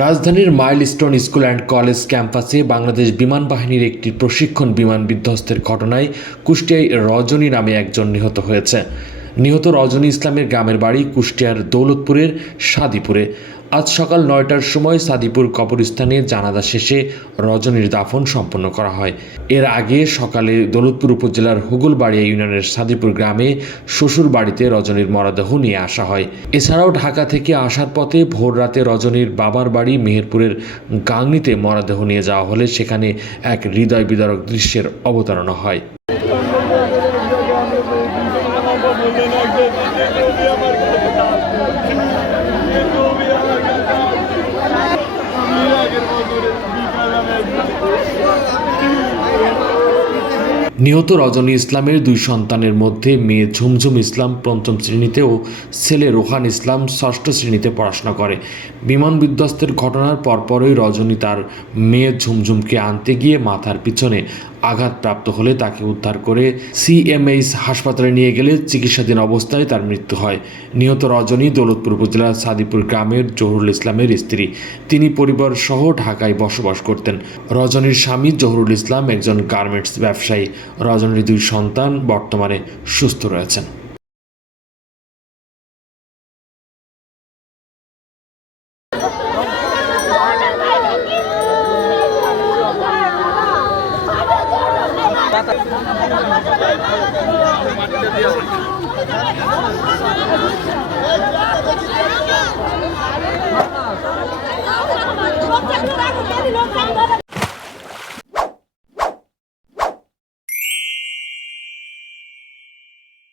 রাজধানীর milestone school and college ক্যাম্পাসে বাংলাদেশ বিমান বাহিনীর একটি প্রশিক্ষণ বিমান বিধ্বস্তের ঘটনায় কুষ্টিয়ায় রজনী নামে একজন নিহত হয়েছে। নিহত রজনী ইসলামের গ্রামের বাড়ি কুষ্টিয়ার দৌলতপুরের সাদিপুরে। আজ সকাল নয়টার সময় সাদিপুর কবরস্থানে জানাজা শেষে রজনীর দাফন সম্পন্ন করা হয়। এর আগে সকালে দৌলতপুর উপজেলার হুগুলবাড়িয়া ইউনিয়নের সাদিপুর গ্রামে শ্বশুর বাড়িতে রজনীর মরদেহ নিয়ে আসা হয়। এছাড়াও ঢাকা থেকে আসার পথে ভোর রাতে রজনীর বাবার বাড়ি মেহেরপুরের গাংনিতে মরদেহ নিয়ে যাওয়া হলে সেখানে এক হৃদয় বিদারক দৃশ্যের অবতারণা হয়। আমার নিহত রজনী ইসলামের দুই সন্তানের মধ্যে মেয়ে ঝুমঝুম ইসলাম পঞ্চম শ্রেণীতে ও ছেলে রোহান ইসলাম ষষ্ঠ শ্রেণীতে পড়াশোনা করে। বিমান বিধ্বস্তের ঘটনার পরপরই রজনী তার মেয়ে ঝুমঝুমকে আনতে গিয়ে মাথার পিছনে আঘাতপ্রাপ্ত হলে তাকে উদ্ধার করে সিএমএইচ হাসপাতালে নিয়ে গেলে চিকিৎসাধীন অবস্থায় তার মৃত্যু হয়। নিহত রজনী দৌলতপুর উপজেলার সাদিপুর গ্রামের জহুরুল ইসলামের স্ত্রী। তিনি পরিবার সহ ঢাকায় বসবাস করতেন। রজনীর স্বামী জহুরুল ইসলাম একজন গার্মেন্টস ব্যবসায়ী। রাজনের দুই সন্তান বর্তমানে সুস্থ রয়েছেন।